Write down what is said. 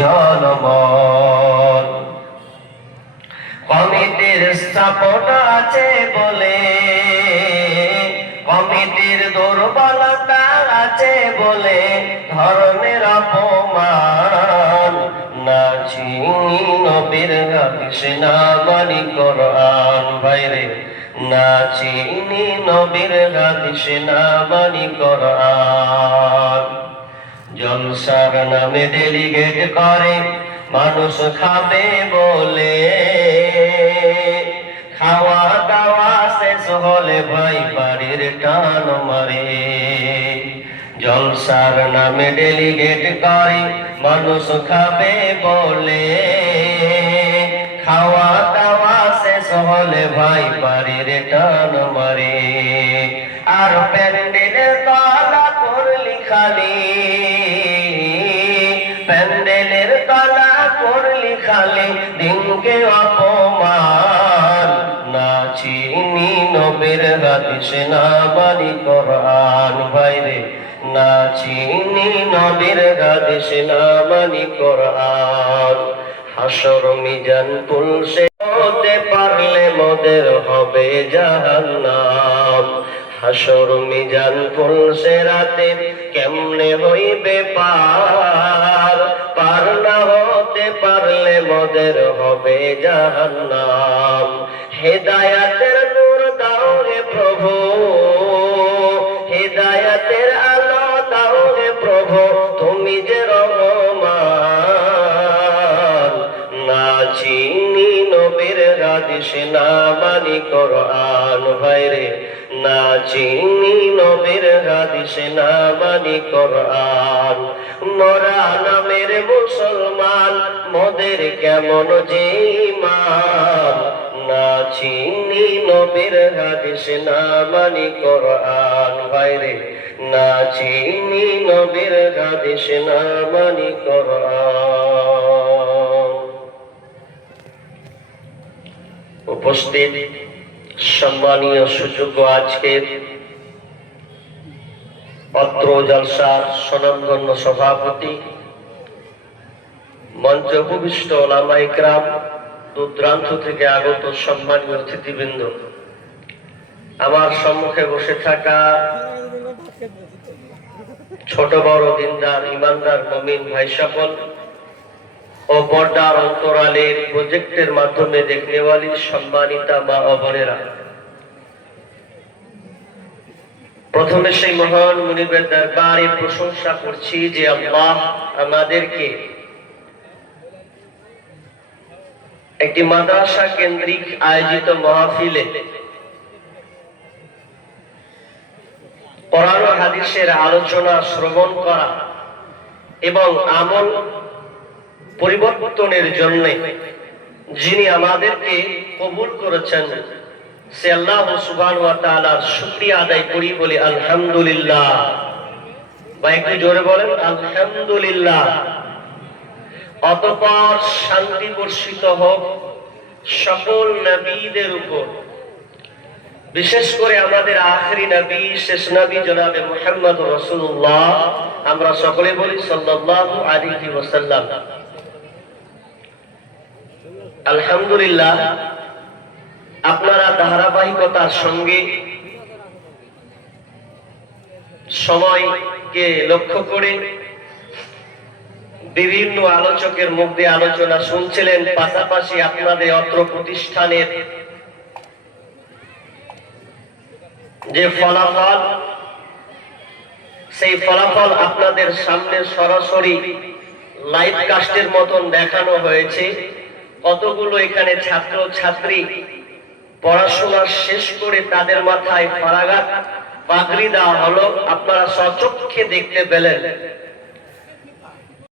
জনমন কমিটির স্থাপনা আছে বলে, কমিটির দুর্বলতা আছে বলে ধর্মের অপমান, না চিনি নবীর হাদিস না মানি কোরআন। ভাইরে, না চিনি নবীর হাদিস না মানি কোরআন। জলসার নামে ডেলিগেট করে মানুষ খাবে বলে, খাওয়া দাওয়া শেষ হলে ভাই বাড়ির টান মারে। জলসার নামে ডেলিগেট করে মানুষ খাবে বলে, খাওয়া দাওয়া শেষ হলে ভাই বাড়ির টান মারে। আর প্যান্ডেলের তলা করলি খালি, প্যান্ডেলের তলা করলি খালি দিনকে অপমান, না চিনি নবীর হাদিস না মানি কোরআন। ভাইরে, না চিনি নবীর হাদিস না মানি কোরআন। হাসর মিজান পুলসে হতে পারলে মোদের হবে জাহান্নাম। হাসর মিজান পুলসে রাতে কেমনে হইবে পার, পার না হতে পারলে মোদের হবে জাহান্নাম। হেদায়াতের নূর দাও হে প্রভু, হেদায়াতের আলো দাও হে প্রভু, তুমি যে রহমান। না চিনি নবীর হাদিস না মানি কোরআন। ভাইরে, না চিনি নবীর হাদিস না মানি কোরআন। মোরা নামের মুসলমান মোদের কেমন যে ঈমান, না চিনি নবীর হাদিস না মানি কোরআন। ভাইরে, না চিনি নবীর হাদিস না মানি কোরআন। উপস্থিত সম্মানীয় সুযোগ্য আজকের অত্র জলসার স্বনামধন্য সভাপতি, মঞ্চ উপবিষ্ট ওলামা ইকরাম, দূরদূরান্ত থেকে আগত সম্মানীয় অতিথিবৃন্দ, আমার সম্মুখে বসে থাকা ছোট বড় দিনদার ইমানদার মুমিন ভাই সকল ও পর্দার অন্তরালের প্রজেক্টের মাধ্যমে দেখনেওয়ালি সম্মানিতা মা ও বোনেরা, প্রথমে সেই মহান মুনিবের দরবারে প্রশংসা করছি যে আল্লাহ আমাদেরকে একটি মাদ্রাসা কেন্দ্রিক আয়োজিত মাহফিলে কোরআন ও হাদিসের আলোচনা শ্রবণ করা এবং আমল পরিবর্তনের জন্য যিনি আমাদেরকে কবুল করেছেন, সে আল্লাহ সুবহানাহু ওয়া তাআলার শুকরিয়া আদায় করি, বলি আলহামদুলিল্লাহ। বা একটু জোরে বলেন আলহামদুলিল্লাহ। অতঃপর শান্তি বর্ষিত হোক সকল নবীদের উপর, বিশেষ করে আমাদের আখেরি নবী, শেষ নবী জনাবে মুহাম্মদ রাসূলুল্লাহ। আমরা সকলে বলি সাল্লাল্লাহু আলাইহি ওয়াসাল্লাম। আলহামদুলিল্লাহ, আপনারা ধারাবাহিকতার সঙ্গে সময়কে লক্ষ্য করে বিভিন্ন আলোচকের মুখ দিয়ে আলোচনা শুনছিলেন, পাশাপাশি আপনাদের অত্র প্রতিষ্ঠানের যে ফলাফল, সেই ফলাফল আপনাদের সামনে সরাসরি লাইভ কাস্টের মতন দেখানো হয়েছে। কতগুলো এখানে ছাত্র ছাত্রী পড়াশোনা শেষ করে তাদের মাথায় ফারাগাত পাগড়ি দেওয়া হলো, আপনারা সচক্ষে দেখতে পেলেন।